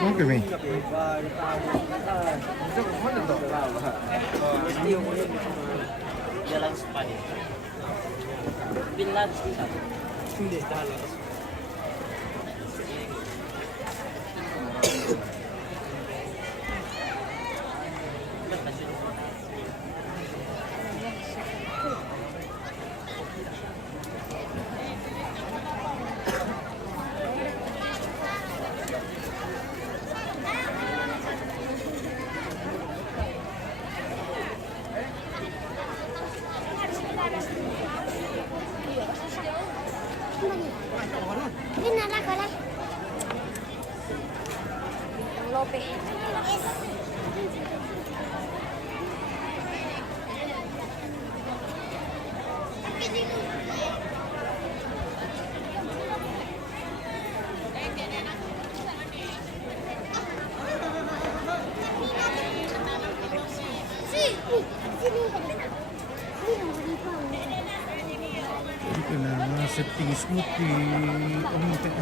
Oke, Mi. Jalan Spani. Finland sih. Hindi talas. Lope. Jadi kena setting smoothie om teh.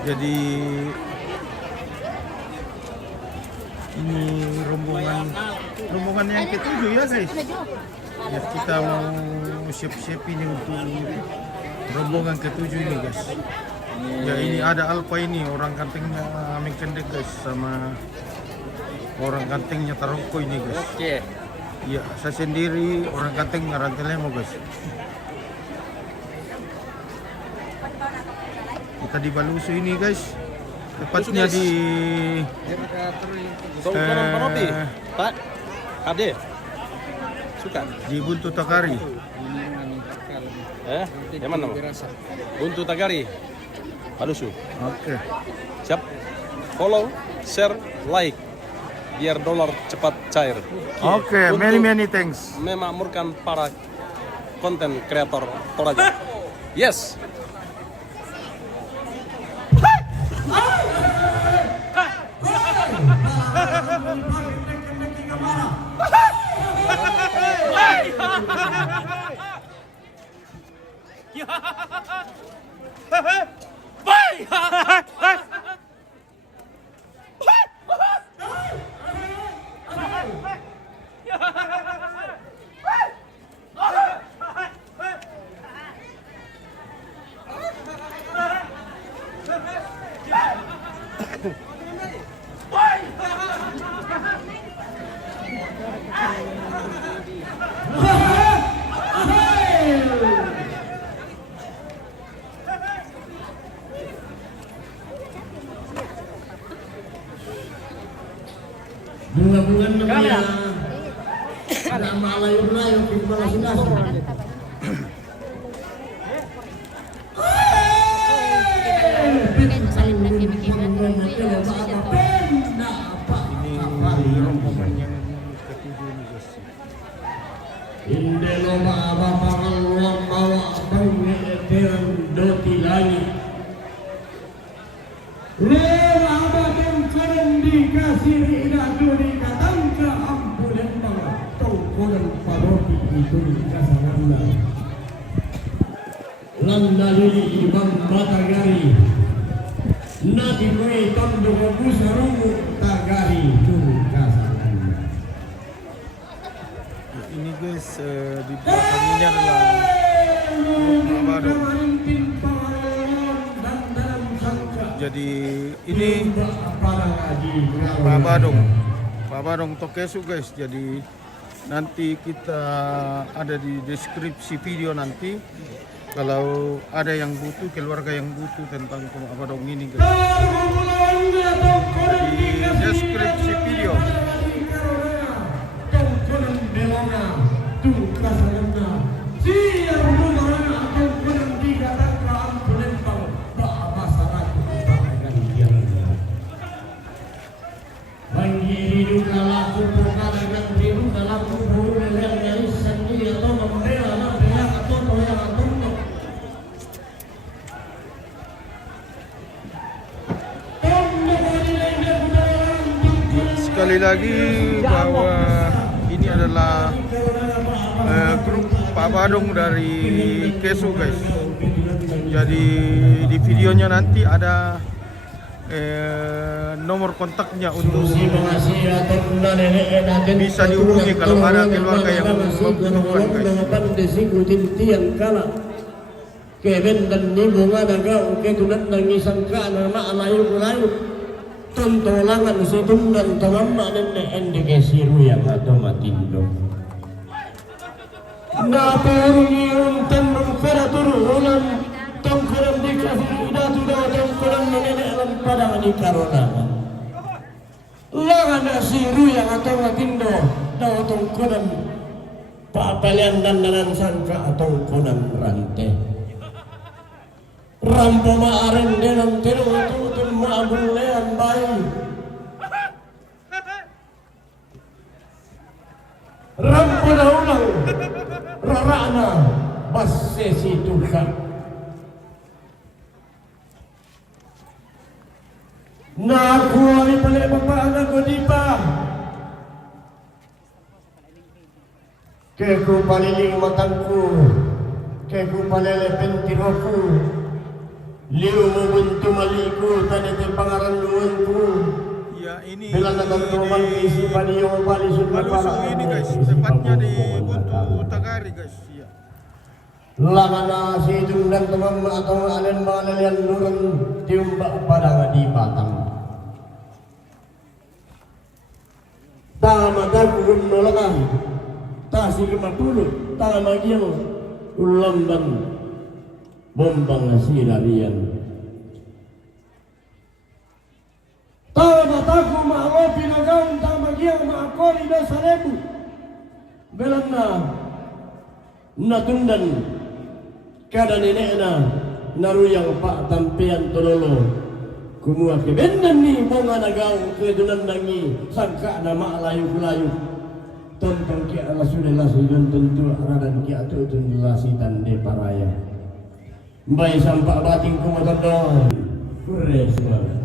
Jadi ini rombongan yang ketujuh ya guys. Ya kita mau siap-siap ini untuk rombongan ketujuh ini guys. Ya ini ada Alfa ini orang kantengnya Aming Kendek guys sama orang kantengnya Taroko ini guys. Oke. Ya saya sendiri orang kanteng Rantelemo guys. Kita di Balusu ini guys, tepatnya di Pak Ade suka di Buntu Takari. Yang mana? Buntu Takari Balusu. Oke. Siap. Follow, share, like biar dolar cepat cair. Oke, many thanks. Memakmurkan para konten kreator Toraja. Yes. Bunga-bunga namanya nama alayur-layur di kepala sindas. Ini rombongan yang ketujuh ini guys. Indelo ma'aba pangalwa mawa bangnya eteran doti lagi. Lewa abakan karen dikasih ina duni katangka ampunan mga tongkonan paroti itu dikasanganlah. Landalili ibang batagari nati kue tando busarungu tagari duni kasanganlah. Ini guys di belakang ini adalah Babado. Jadi ini Babadong Tokesu guys. Jadi nanti kita ada di deskripsi video nanti kalau ada yang butuh, keluarga yang butuh tentang Babadong ini guys. Di deskripsi video. lagi bahwa ini adalah grup Pak Badung dari Kesu guys. Jadi di videonya nanti ada nomor kontaknya untuk bisa dihubungi kalau ada keluarga yang membutuhkan guys. Kevin dan Nibu ngadaga uke tunat nangisan ka nama alayu kulayu tontolangan sidung dan tamamma nenne endeke siru yang atau matindo na turungi untan mengkara turunan tongkoran dikasih idatu da tongkoran nene alam padang di karonan langan siru yang atau matindo da tongkoran papalian dan danan sangka atau konan rantai rampo maaren dengan terutut maabulean bayi rampo daulang rarana basesi tuka naku ay pala bapaana ko di pa keku paliling matangku keku palele pentiroku liu mubuntu maliku tanete pangaranduanku Ya ini bilang teman-teman isi paniyo pali Malusong ini guys, tepatnya di Buntu Tagari guys. Ya. Langana si dan teman atau alen malalian nurun tiumbak pada di Batang. Tama dagun nolakan, tasi 50, tama giang ulamban. Bombang nasirarian tama taku ma'alopi na gaun tama giyang ma'akori na sarebu belan na natundan kada nenek na naruyang pak tampian tololo kumuha kebendan ni bunga nagaw kedunan nangi sangka na maalayu-layu tontong kia rasulullah dan tentu aradan kia tutun lasitan de paraya bayi sampak bating kumatandong kures banget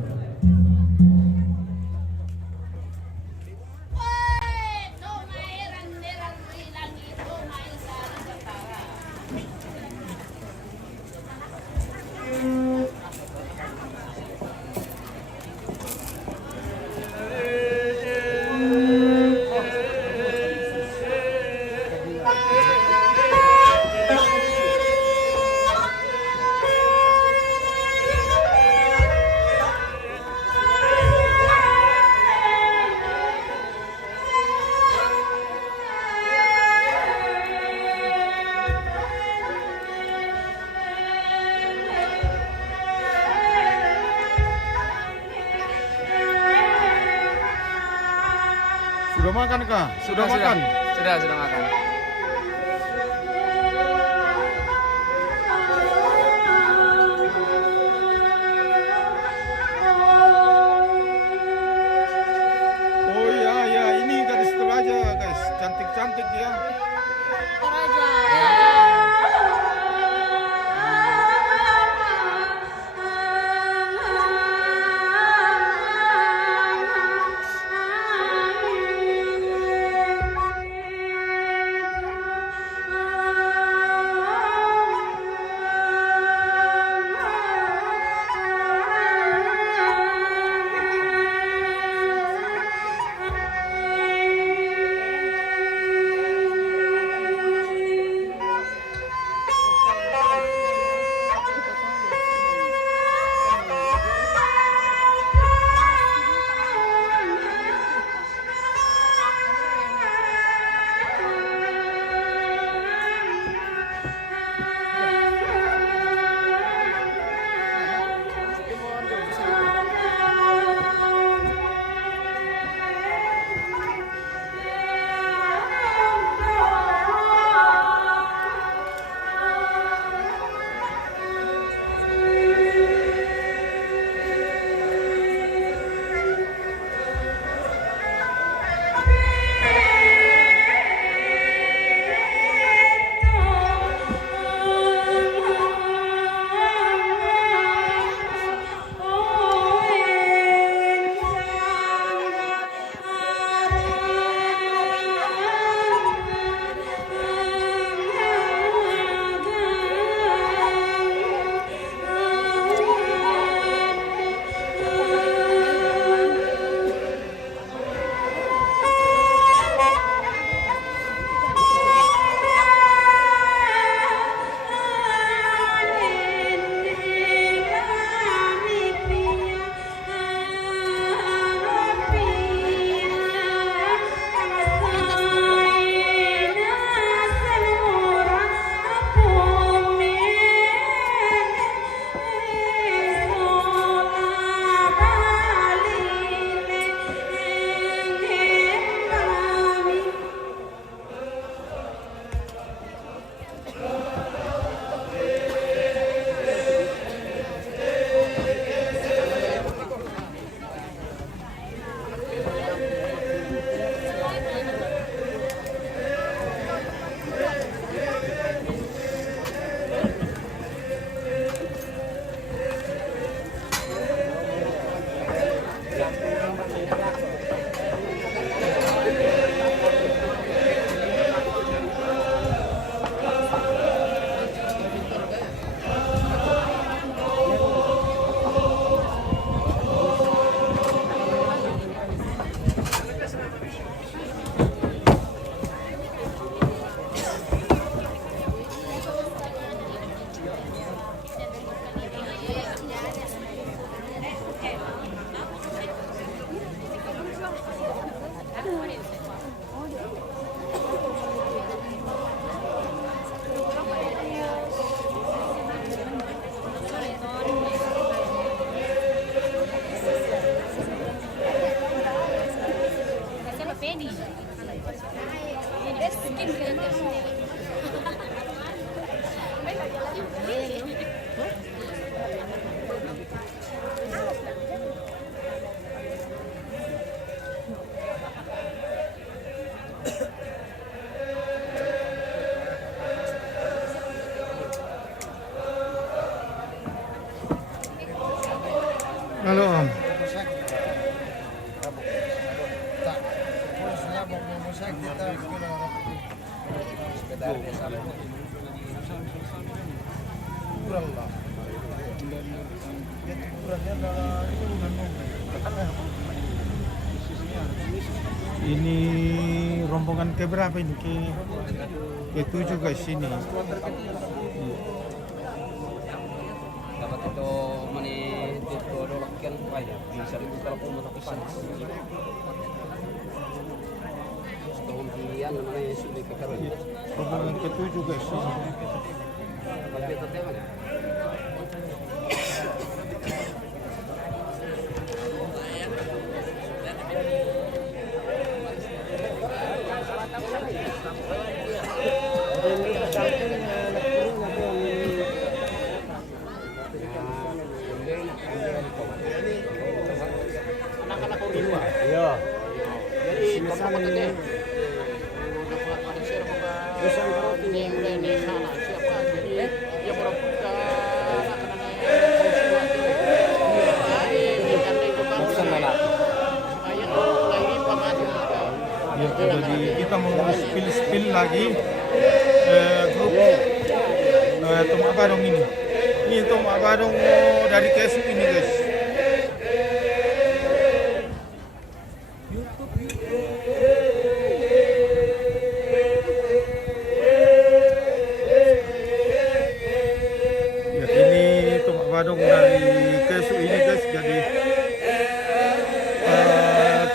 Sudah makan kah? Sudah makan? Sudah makan. Oh iya ya, ini garis Toraja guys, cantik-cantik ya. Toraja. Halo Om. Ini rombongan ke berapa ini? Ke-7 guys ini. Dapat itu mani itu dolakkan kaya bisa dibuka pun matapisan setahun kian namanya sudah kekaruan Rombongan ke-7 guys ini. tapi itu teman anak-anak Uriwa. Iya. Jadi pokoknya ini udah di sana siapa jadi ya berbuka Ya, jadi kita mau spill lagi grup Tomak Badong ini. Ini Tomak Badong dari KSU ini guys. Ya, ini Tomak Badong dari KSU ini guys. Jadi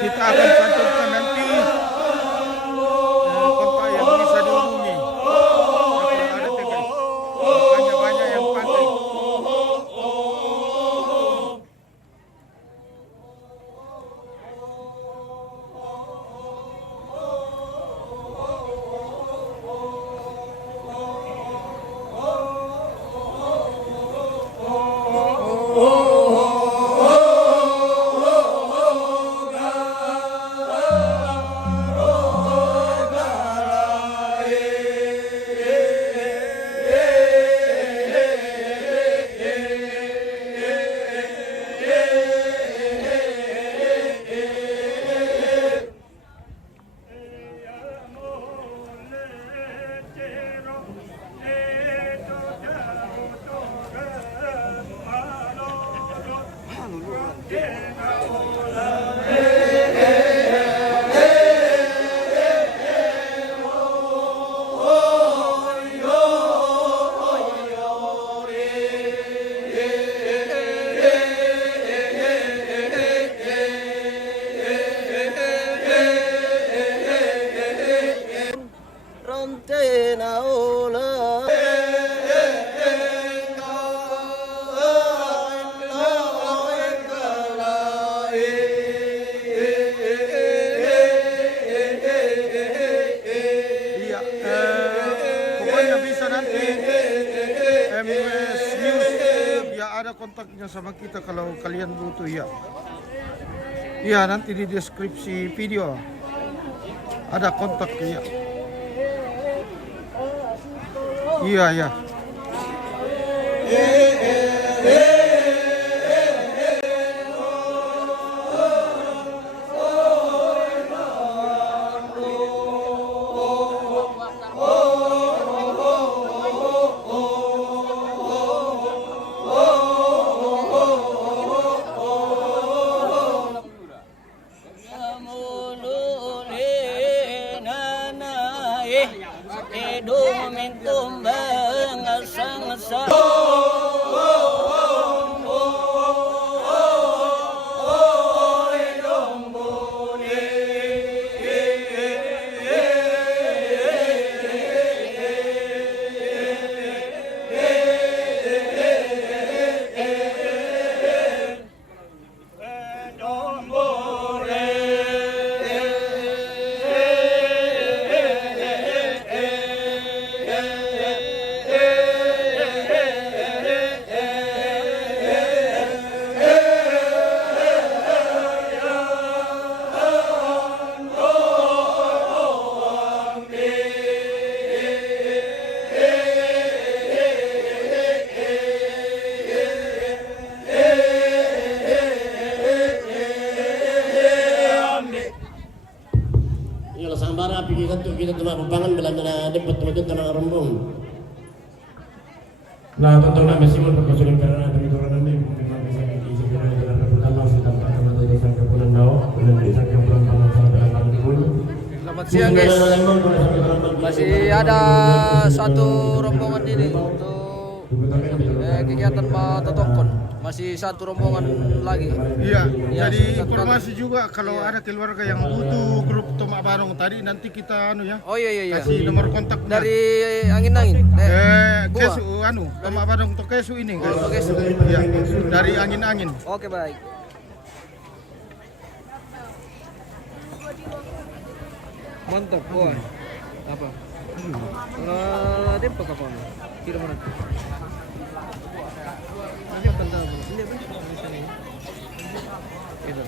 kita akan cantumkan nanti kontak yang bisa dihubungi. Kalau ada teh guys. Makanya banyak yang pakai. Pokoknya bisa nanti MWS News ya ada kontaknya sama kita kalau kalian butuh ya. Iya nanti di deskripsi video ada kontak ya. Iya ya. Momentum bangasang-sang kita telah pembangan belanda dapat teman tanah rembung. Nah, tentunya meskipun perkosongan karena pengaturan ini memang bisa diisi dengan rebutan langsung tanpa teman dari sangka bulan dao dan dari sangka bulan panas sampai akan pun. Selamat siang guys. Masih ada satu rombongan ini untuk kegiatan Patotokon. Masih satu rombongan lagi. Iya, Ya, jadi satu informasi juga kalau ada keluarga yang butuh grup Tomak Barong tadi nanti kita ya. Oh iya. Kasih nomor kontak Dari angin-angin. Gua. Kesu Tomak Barong untuk Kesu ini guys. Oh, Kesu. Iya, dari angin-angin. Oke baik. Mantap, wah. Apa? Depok apa? Kira mana? Nanti akan tahu. Ini apa? Itu.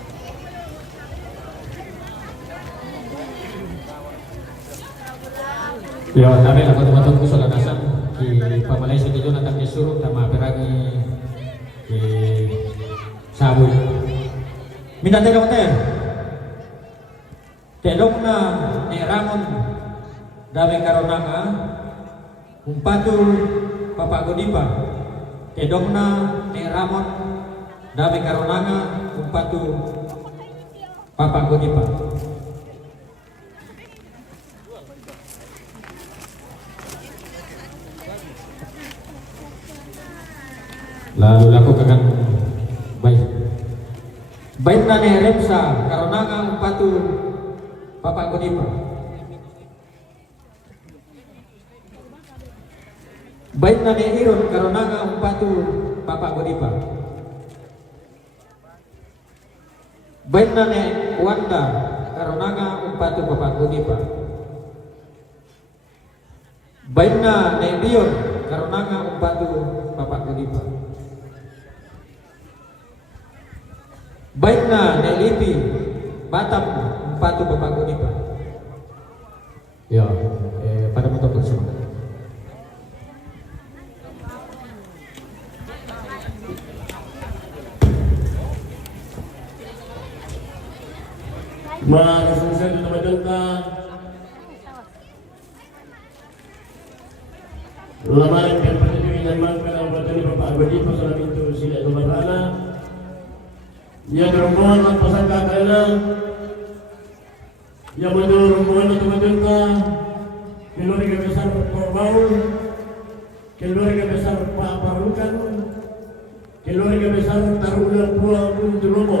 Ya, kami lakukan teman-teman ku sudah dasar di Malaysia itu nanti disuruh sama beragi di Sabu. Minta tedong teh. Tedong na ni Ramon dami karonanga umpatu Papa Godipa. Tedong na ni Ramon dami karonanga umpatu Papa Godipa. Lalu lakukan baik na ni Remsa karonanga umpatu Papa Godipa. Baik na ni Iron karonanga umpatu Papa Godipa. Baik na ni Wanda karonanga umpatu Papa Godipa. Baik na ni Dion karonanga umpatu Papa Godipa. Baik na ni Lipi Batam umpatu Papa Godipa. Ya, pada motor semua. Selesai teman-teman. Lamaran yang pertanyaan mangkal buatan Bapak Godipa salah itu sila Lumarana. Ia rombongan pasangka karena ia menurut rombongan teman-teman keluarga besar Korbau, keluarga besar Pak Parukan, keluarga besar Tarunan Pua Buntulobo.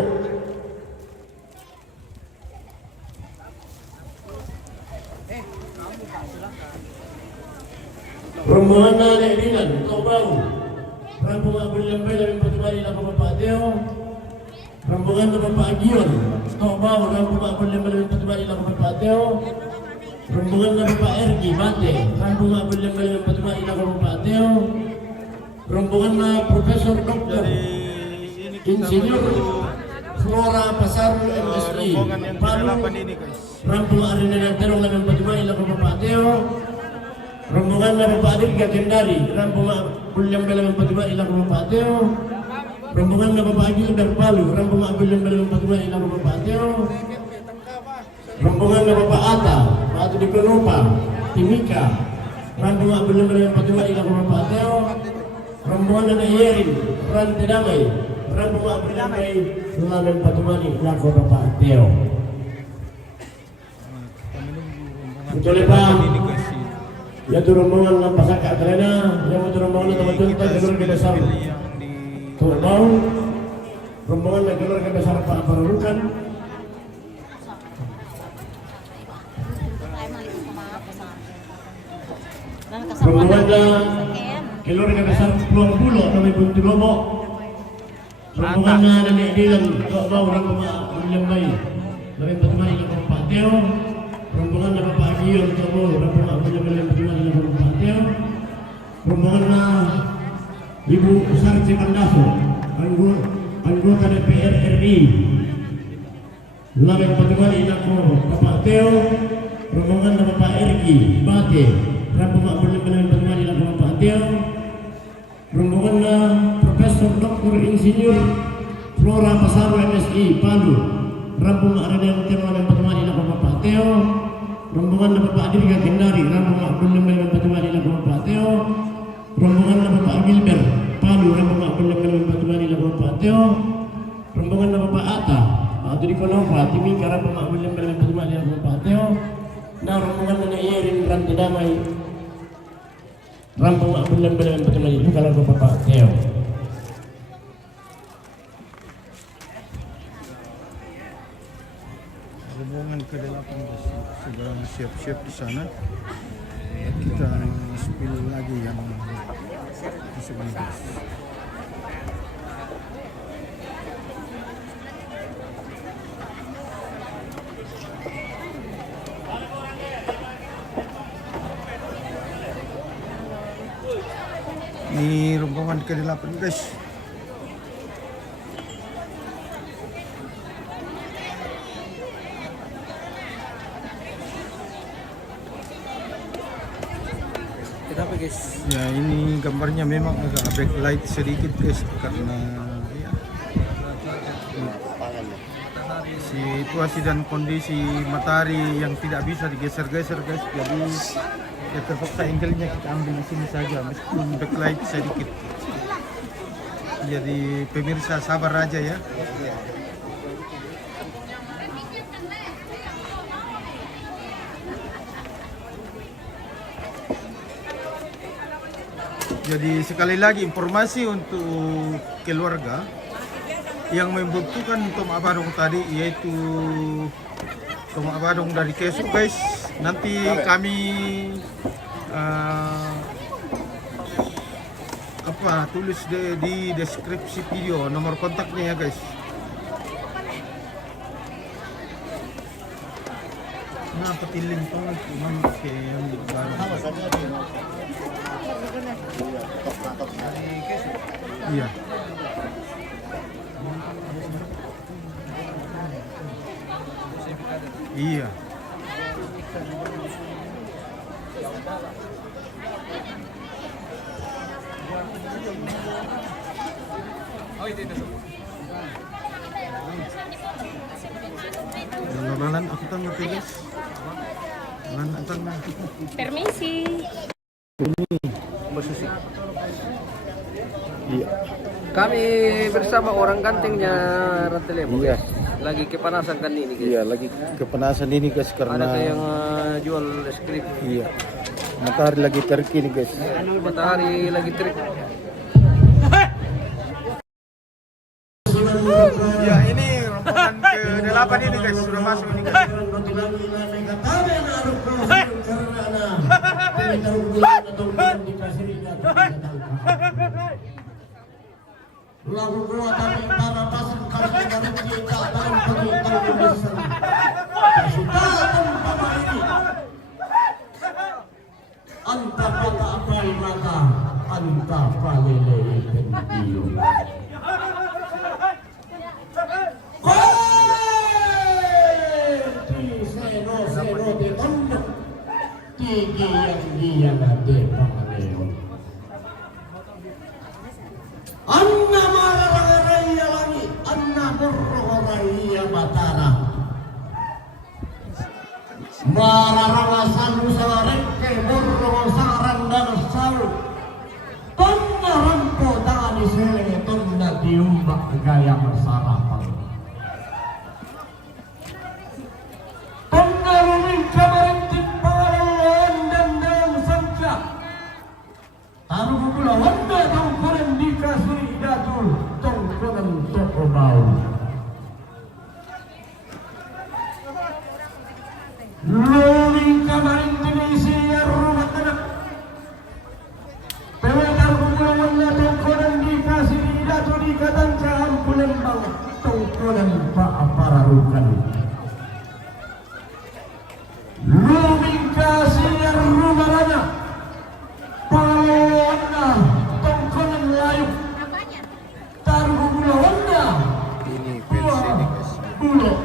Rombongan Nek Dinan, Korbau, Rampung Abul Lembai dari Patubali Laku Bapak Teo. Rombongan Bapak Gion, Tobau, Rampung Abul Lembai dari Patubali Laku Bapak Teo. Rombongan Bapak Ergi, Bate, Rampung Abul Lembai dari Patubali Laku Bapak Teo. Rombongan Profesor Doktor Insinyur Flora Pasar MSI, Palu, Rampung Arena dan Terong dari Patubali Laku Bapak Teo. Rombongan Bapak Dirga Kendari, Rampung Abul Lembai dari Patubali Laku Bapak Teo. Rombongan Bapak Agil dari Palu, Rampung Abul Lembai dari Patubali Laku Bapak Teo. Rombongan Bapak Ata, Batu di Penupa, Timika, Rampung Abul Lembai dari Patubali Laku Bapak Teo. Rombongan Nenek Yerin, Rantai Damai, Rampung Abul Lembai dari Patubali Laku Bapak Teo. Kecuali Pak, yaitu rombongan Lampasaka Karena, yang itu rombongan teman-teman keluarga besar Korbau, rombongan keluarga besar Pak Parukan, rombongan keluarga besar Pulang Pulau Nami Buntulobo, rombongan Nenek Dilan Korbau Rampung Abul Lembai dari Patubali Laku Bapak Teo. Rombongan Bapak Gion Korbau Rampung Abul Lembai dari Patubali Laku Bapak Teo. Rombongan Ibu Sarci Pandaso, anggota DPR RI, Lamen Patubali Laku Bapak Teo. Rombongan Bapak Ergi, Bate, Rampung Abul Lembai dari Patubali Laku Bapak Teo. Rombongan Profesor Dr. Insinyur Flora Pasar MSI, Palu, Rampung Arena dan Terong Patubali Laku Bapak Teo. rombongan na Bapak Dirga Kendari, rombongan Abdul Lembel Patubani Lagu Pateo, rombongan na Bapak Gilbert Palu, rombongan Abdul Lembel Patubani Lagu Pateo, rombongan na Bapak Ata, atau di Konova, Timika, rombongan Abdul Lembel Patubani Lagu Pateo, na rombongan na Yerin Ranti Damai, rombongan Abdul Lembel Patubani Lagu Pateo. Rombongan ke-8 guys, sedang siap-siap di sana. Kita spill lagi yang masuk ini guys. Ini rombongan ke-8 guys. Kenapa guys? Ya ini gambarnya memang agak backlight sedikit guys karena ya, situasi dan kondisi matahari yang tidak bisa digeser-geser guys, jadi ya terpaksa angle-nya kita ambil di sini saja meskipun backlight sedikit. Jadi pemirsa sabar aja ya. Jadi sekali lagi informasi untuk keluarga yang membutuhkan tomak badung tadi, yaitu tomak badung dari Kesu guys. Nanti kami tulis di deskripsi video nomor kontaknya ya guys. Nah, petiling to cuman kayak iya. Iya. Lalan aku tanya guys. Lalan tanya. Permisi. Iya. Kami bersama orang gantengnya Rantelemo. Iya. Lagi kepanasan kan ini guys. Iya, lagi kepanasan ini guys karena Ada yang jual es krim. iya. Matahari lagi terik ini guys. Matahari lagi terik. Ya ini rombongan ke-8 ini guys, sudah masuk ini guys. Lagu gua tapi para pasang kalau kita kita dalam pengetahuan besar. Datang pada ini. Anta kata apa mata, anta palele pendio. Seno de tondo. Tigi yang ada pangaleo. Anna mararaya lagi, anna burroraya batara. Mararasan usareke burro saran dan saru. Tonna rampo tani selenge tonna diumbak gaya masyarakat. Tonna rumin kamarintik pawalan dan dalam sanca. Taruh pula wanda tangkuran dikasih datul tangkuran toko bau. Luling kamarin tinisi rumah tenak. Pewetar pula wanda tangkuran dikasih datul dikatan caham kulembang tangkuran paapararukan. Luling kasih rumah rana. Pawana tongkonan layu taruh gula wanda Ini versi ini guys. gula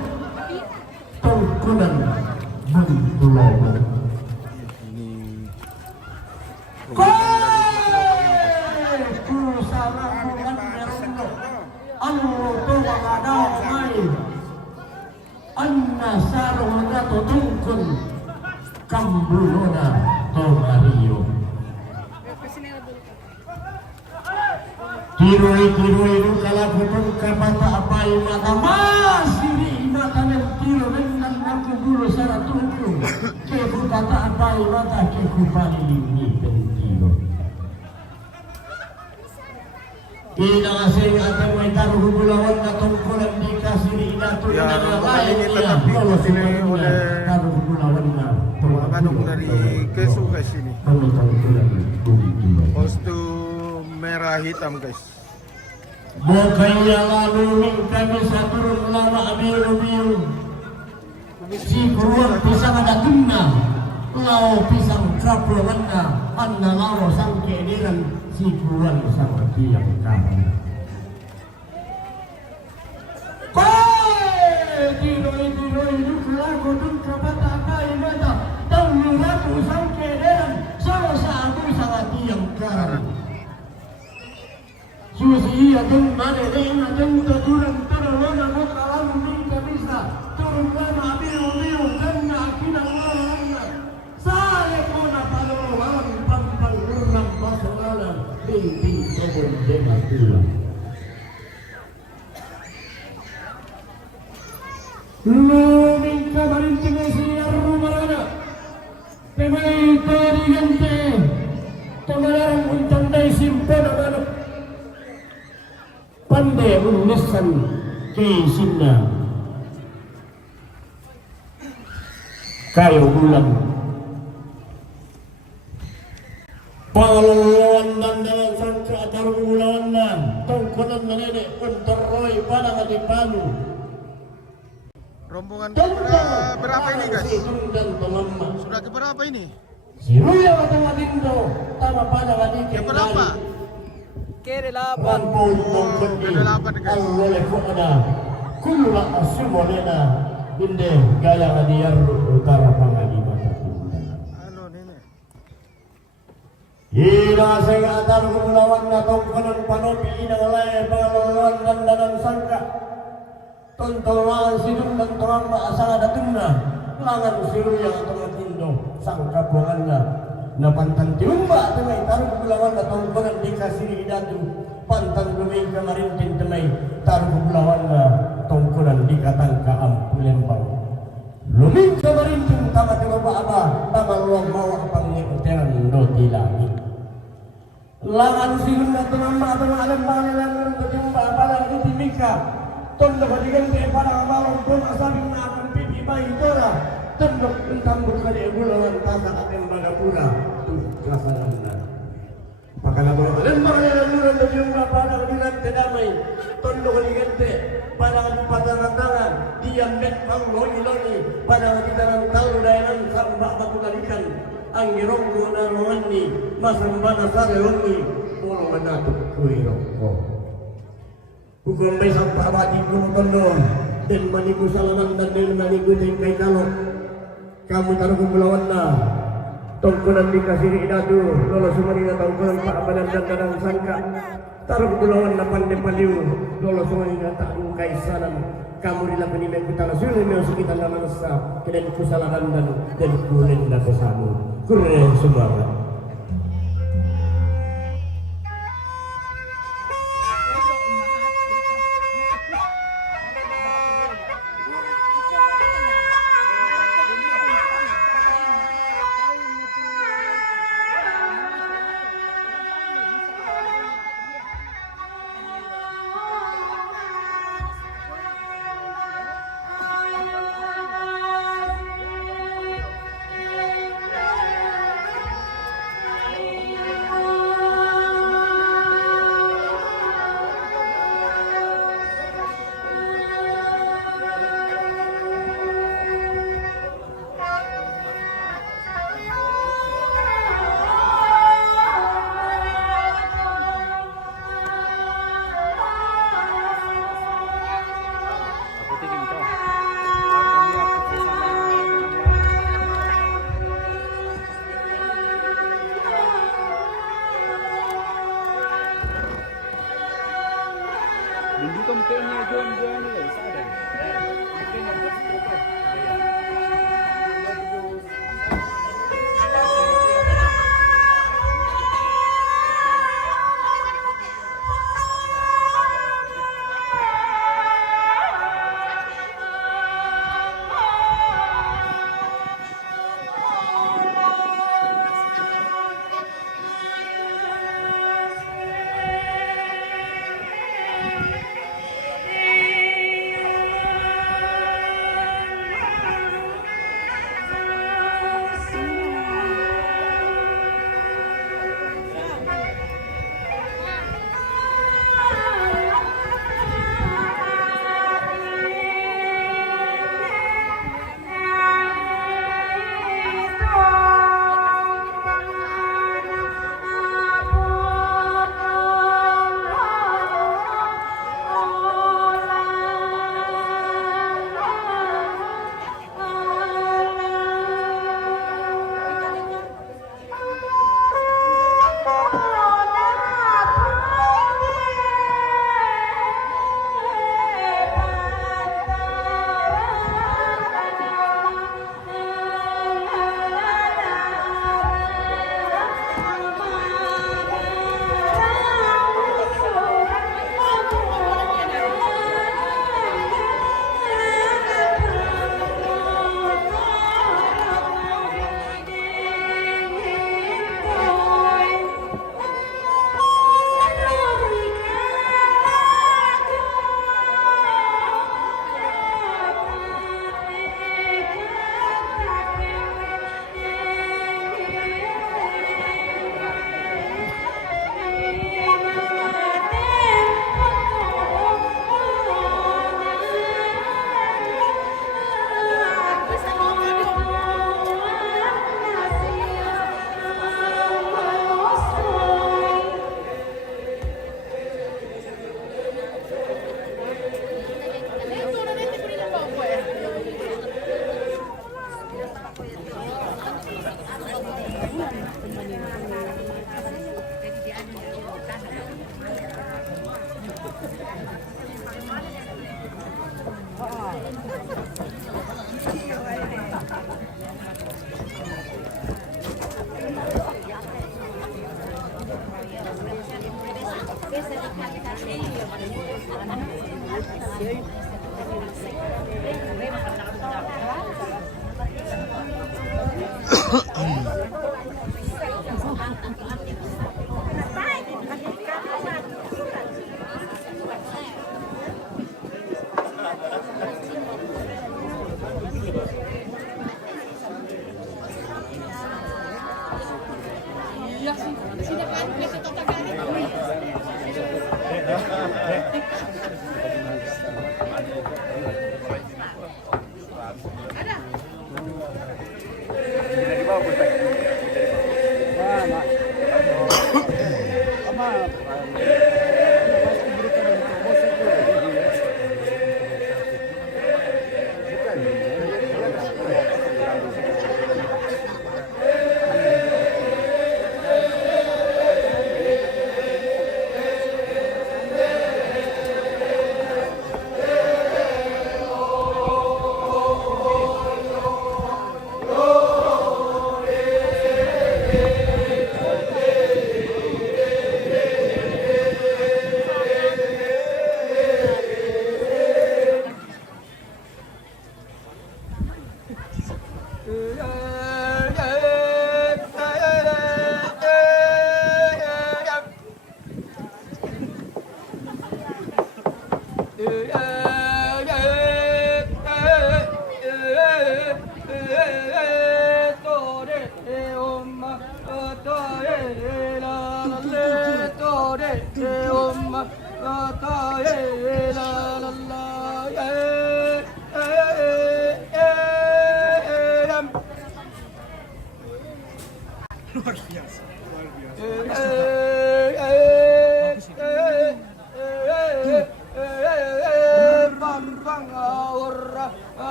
tongkonan gula Ini ku sarang bulan merundo Allah tuwa ngadau mai anna sarung gato tongkon Kambulona Tomario. Kiroi itu kalau pun kata apa yang mata masih mata yang kiro dengan aku dulu secara tujuh. Kebu kata apa yang mata kekupani ini pentiro. Tidak asing atau mencari hubungan atau kurang dikasih itu Ya, yang kali ini lain tetap diikuti oleh taruh hubungan Kadung dari Kesu guys ini. Kostum merah hitam guys. Bokaya lalu kami turun lama biru-biru. Si keluar pisang ada tuna, lau pisang kapulanna, anna lau sangke dengan si keluar sama tiang kapan. Tiroi lagu dun kabata kai mata, tahu lagu sangke dengan sama sabu sangat tiang kapan. Susi adun mane dengan adun turun mana mukalam minta bisa turun lama biru dan akhirnya mana saya kona paluan pampang urang pasangala binti tobon dematula luming kabarin tinggal siar rumarana temai tadi gante tomalarang untang dai simpona manuk pandai unesan kesinna kayu bulan pahlawan dan dalam sangka atar bulan tongkonan nenek penteroi pada ngadi palu Rombongan berapa ini guys? Sudah ke berapa ini? Siruya atau wadindo tama pada ngadi Ke berapa? Kere laban. Beda 8 guys. Oleh kepada kulula asimolena inde gaya ngadiar utara pangadi kata Halo nenek. Ina saya atar kumulawan na tongkonan panopi inang lay pangaluluan dan dalam sangka tontolan sidung dan torang maasang datungna langan siruya atau matindo sangka buanganna na pantan tiumba temay taruh kumulawan na tongkonan dikasih idatu pantan luming kamarintin temay taruh kumulawan na tongkonan dikatang kaampulembang luming kamarintin tama tiba aba tama luang mawa pangikuteran do di langit langan sirun na tumama atau alam bangilan ng tiumba palang itimika tondo kadiganti para kamalong pun asabing na akan pipi bayi tora tunduk entambuk kadi bulawan tasa akan bagapura kasanan na pakala mo alam bangilan ng tiumba palang kadiganti damay tondo kadiganti palang patangan diam met ang loni palang kadiganti talo dayanan sambak batulalikan ang ironggo na rohani masamba na sarehoni polo manatuk kuironggo hukum may sampah abadi kung tondo dan maniku salaman dan dan maniku tingkay kalo kamu taruh kumulawan na tongkonan dikasih idadu lolo sumanina tongkonan paabadan dan dadang sangka taruh kumulawan na pandepaliw lolo sumanina taong kaisanan kamu dilakukan ini kutala sulit meus kita naman sa kedan kusalahan dan kulen na kesamu kurang sumbangan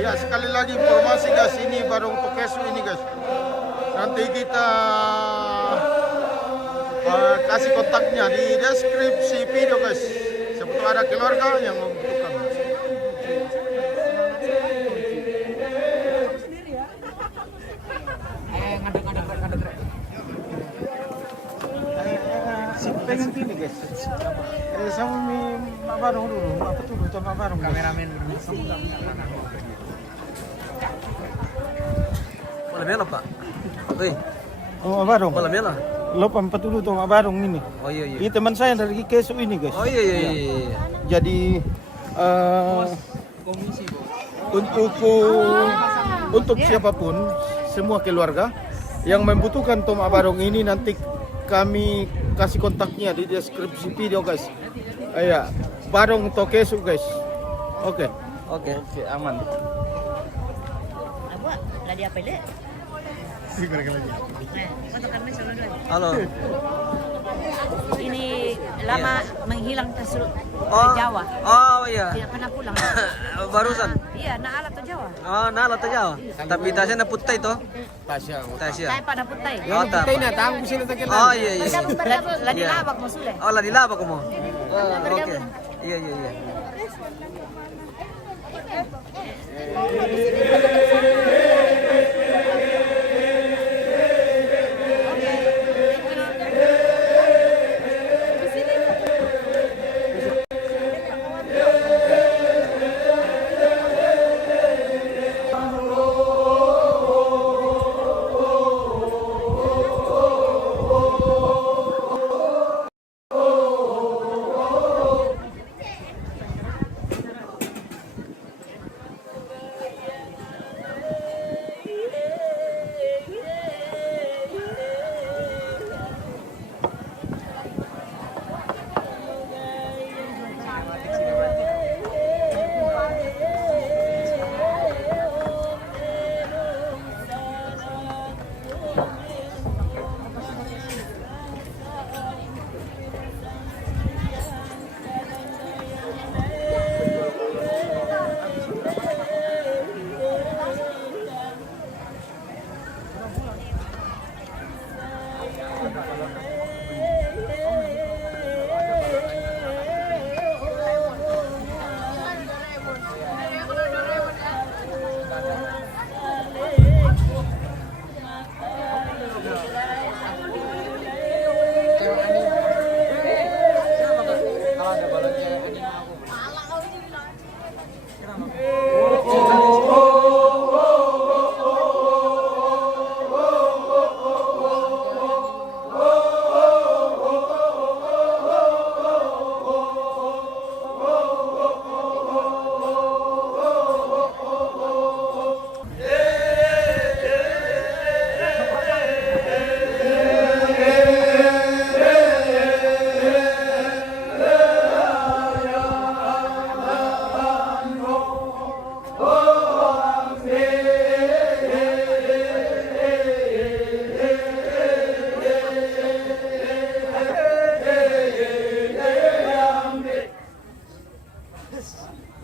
Ya, sekali lagi informasi guys, ini Barong Tokesu ini guys. Nanti kita kasih kontaknya di deskripsi video guys. Siapa tahu ada keluarga yang membutuhkan. Si pengen sini guys. Sama Mak Barong dulu, apa tuh Mak Barong? Kameramen. Wala bela Pak. Woi, Oh, Mak Barong. wala bela. Lo pampat dulu tuh Mak Barong ini. Oh iya iya. Ini teman saya dari Kesu ini guys. Oh iya iya iya. Jadi untuk siapapun, semua keluarga yang membutuhkan Tom Barong ini, nanti kami kasih kontaknya di deskripsi video guys. Ya, Barong Tokesu guys. Oke. Oke. Oke, aman. Abang, lagi apa ini? Foto kami selalu dua. Halo. Ini lama menghilang ke Jawa. Oh iya. Tidak pernah pulang. Barusan. Iya, nak alat ke Jawa. Oh, nala ta Jawa. Tapi tasya na putay to. Tasya. Tasya. Saya pada putai. Oh, ta. Tanggung sini tak Oh iya iya. Lagi Iya. labak mo sule. Oh, ladi laba ko mo. Oke. Iya iya iya.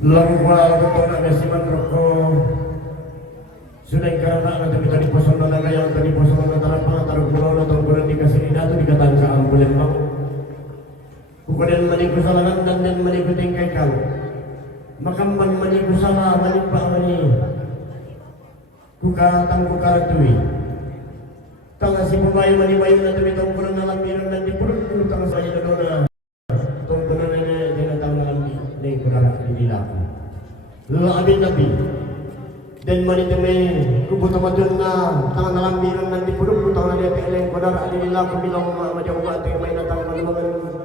Langkwa betul na siman roko. Sudah karena nanti kita di pos na yang tadi pos na tarapang taruh pulau na tonggolan dikasih ina tu dikatakan ke ambulan bang. Kemudian maniku salangan dan maniku tingkaikan. Makamman maniku salah manipa mani. Kukatang kukaratui. Tanga si pemain manibayin na tumi tonggolan na lambiran dan dipurut dulu tanga sa ina dona. Tonggolan na dinatang na lambi. Ning kudarak dilaku. Lalu abin nabi. Dan manitemay kubutumadun na tanga na lambiran dan dipurut tanga na dia peleng kudarak dilaku bilang madiawa tingay may natang malumangan.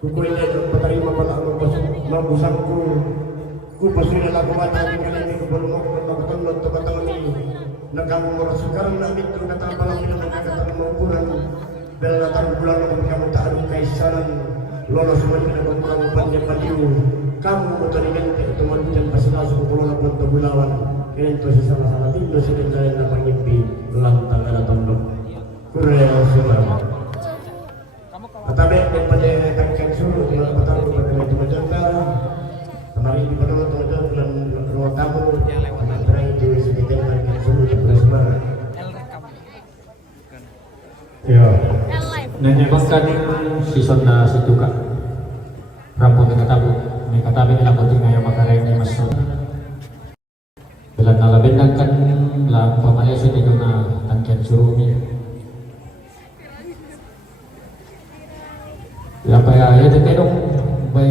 Kukuin na yung patarima pala ang mabusangku. Kupasunan ako mata ang kalimi ko bulmok ng magtulog to katangani. Nagkamumura sukarang namin ito katapalang ilang magkakatang maupunan. Dahil natang bulan ako kamutaan kay sanan. Lolo suman na magkang panyapaliw. Kamu mo talingan ito tumantiyan pasinaso ko pulo na punta bulawan. Kaya ito sa sama-sama tindo si Kendayan na pangimpi. Lantang na natondok. Kuraya sumama. Katabi daripada kaki suruh dengan petang kepada teman-teman kemarin di pada teman-teman dalam ruang tamu teman-teman itu sedikit kaki suruh bersama. Ya. Nanyamakan season na situ kak. Rampung may katabi nila ko tingay ang makaray ni Masod. Bilang nalabindan kan lang pamalayas ito na tangkian surumi. Apa ya tedong by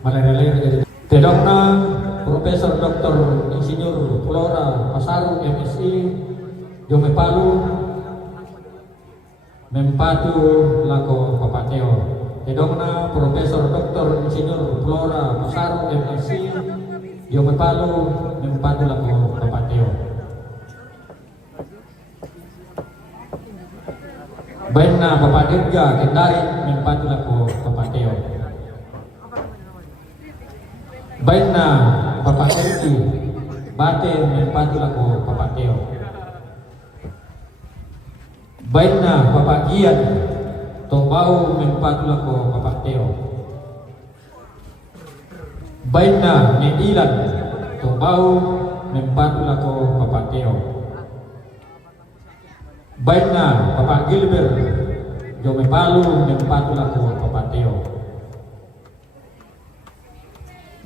malalay jadi tedong na Profesor Dr. Insinyur Flora Pasaru MSc yung may palu mempatu lako papateo tedong na Profesor Dr. Insinyur Flora Pasaru MSc yung may palu mempatu lako papateo. Baik na Bapak Dirga Kendari mempatu lako papateo. Baik na Bapak Dirgi Bate mempatu lako papateo. Baik na Bapak Gian Tombau mempatu lako papateo. Baik na Medilan Tombau mempatu lako papateo. Baik na Bapak Gilbert Jome Palu mempatu lako papateo.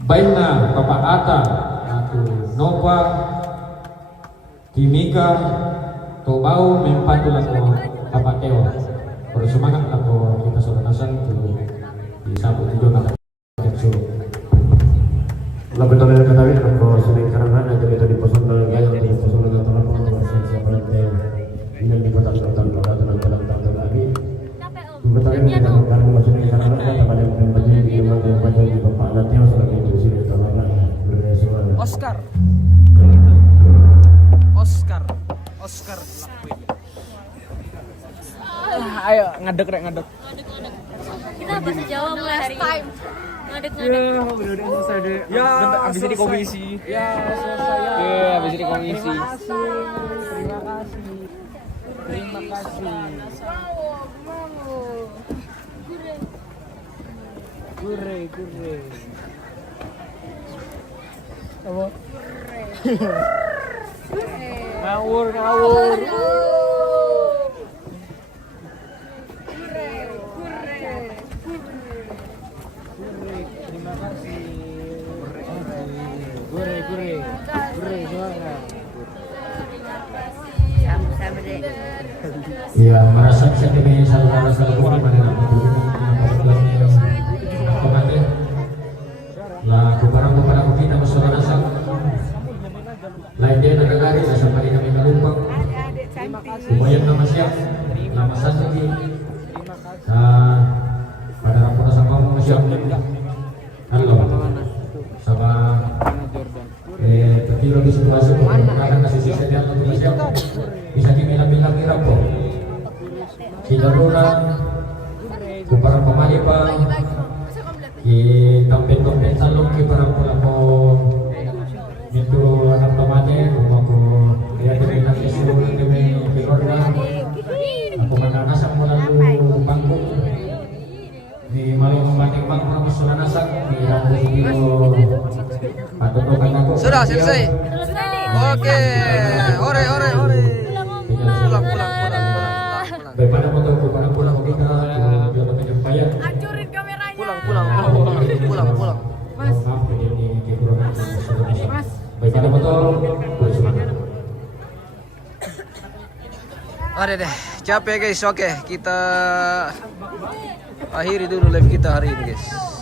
Baik na Bapak Ata aku Nova Timika Tobau mempatu lako papateo. Bersemangat lako kita soranasan itu disambut juga nak suruh. Lah betul yang ketahui aku sering karena ada kita di poson dalam gaya di poson dalam tanah pun siapa nanti. Ini di kota Selatan Barat dan dalam lagi. Betul yang kita karena maksudnya karena kita pada membaca di membaca di Bapak Natio selagi itu sini tanah Oscar ayo ngadek rek ngadek. Kita bahasa Jawa last time. Ngadek-ngadek. Ya, udah selesai deh. Ya, habis ini komisi. Ya, selesai ya. Ya, habis ini komisi. Terima kasih. Terima kasih. Gure. Apa? Ngawur. Terima kasih. Gure semangat. Sama-sama deh. Ya merasa sendiri saudara-saudara mana pemati lah kepada kita bersaudara sama lain dia nak kagari sampai dia kami melumpang lumayan nama siap nama satu di pada rapor sama siap halo sama tertidur di situasi kadang kasih sisa dia untuk siap bisa dibilang rapor kita orang para pemalipan tampil salong para pelaku itu anak pemati aku dia dengan isu dengan keluarga aku menanam sama lalu bangku di malu membatik bangku sudah nasak di Rambu Biro Patotokan aku. Sudah selesai. Oke. Ore. Pulang. Daripada motor pulang kita biar penyampaian. Hancurin kameranya. Pulang. Maaf ini kekurangan Mas. Daripada motor semangat. Ada deh, capek guys. Oke, kita akhiri dulu live kita hari ini guys.